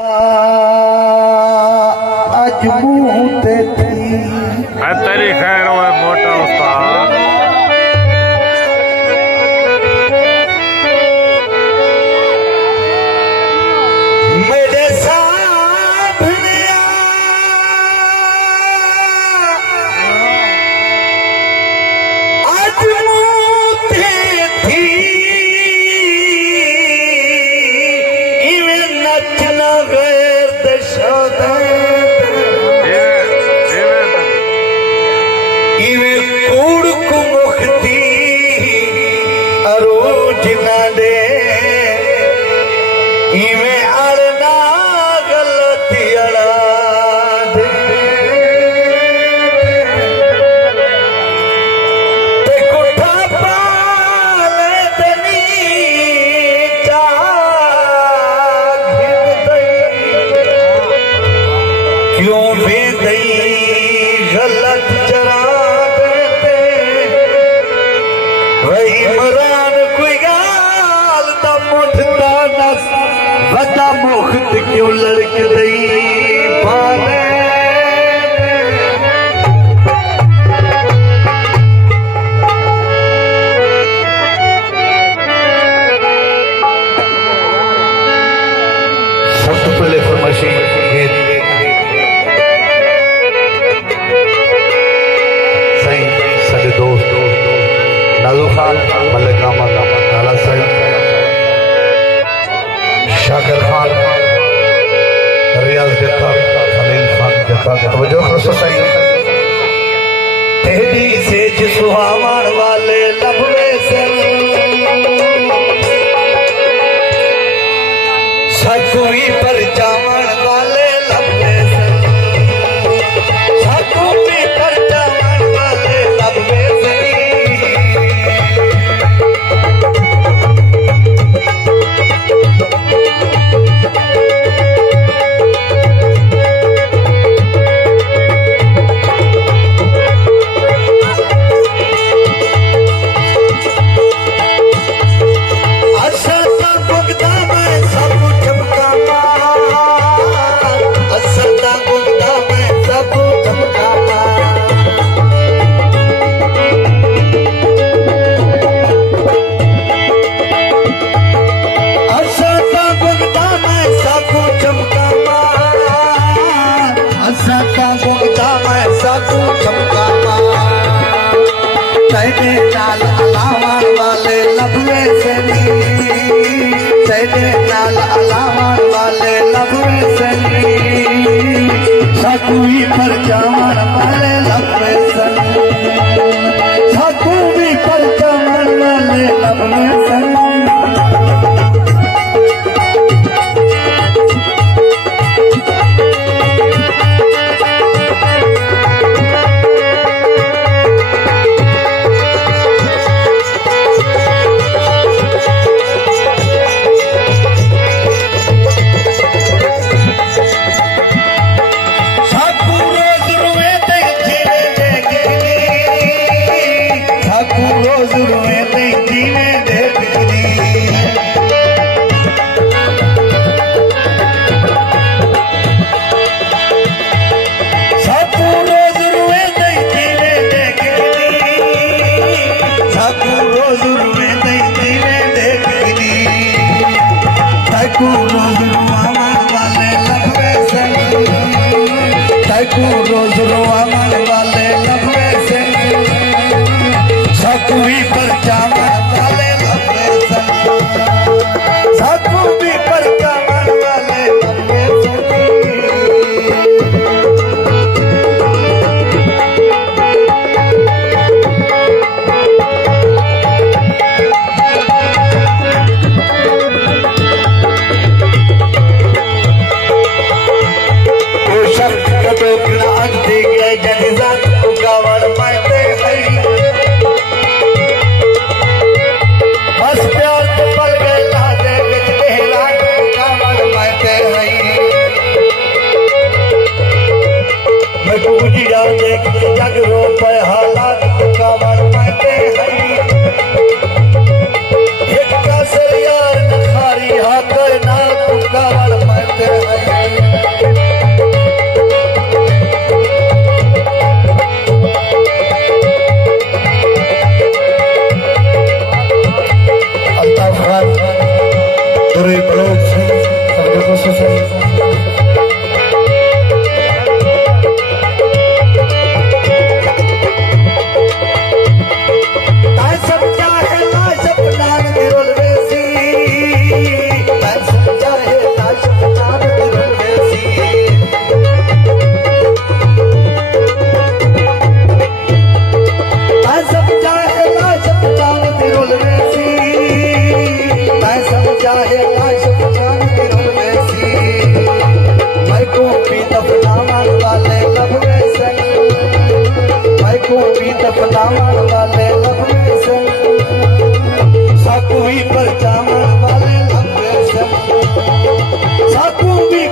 आज मुँह ते थी तेरी खैर हो मोटा उस्ताद। मेरे सामने आज मुँह ते थी इवें नचना गैर दशा क्यों भी दई गलत चरा देते वही मरान कोई गाल दा मुठदा नस वदा मुख्त क्यों लड़क दई पाले सबसे पहले फरमाइशी मलिक नाला साहिब शाकिर खान रियाज जक्का खलील खान जक्का तवज्जो करो साईं। तेरी सेज सुहावण वाले लबे से सकुई पर जावण वाले लबे से सकुई पर जावण वाले लबे से चैने नाल अलावण वाले लबे से चैने नाल अलावण वाले लबे से सकुई पर जावण वाले लबे से सकुई पर जावण वाले लबे से रोज रोवामन वाले लबे से सकुई पर जावण वाले लबे से सकुई पर जावण वाले लबे से जग रो पे हालात कावड़ पाते हैं एक का सरिया नखारी हाथ ना कावड़ पाते हैं। साकू भी परचावन वाले लंबे से साकू भी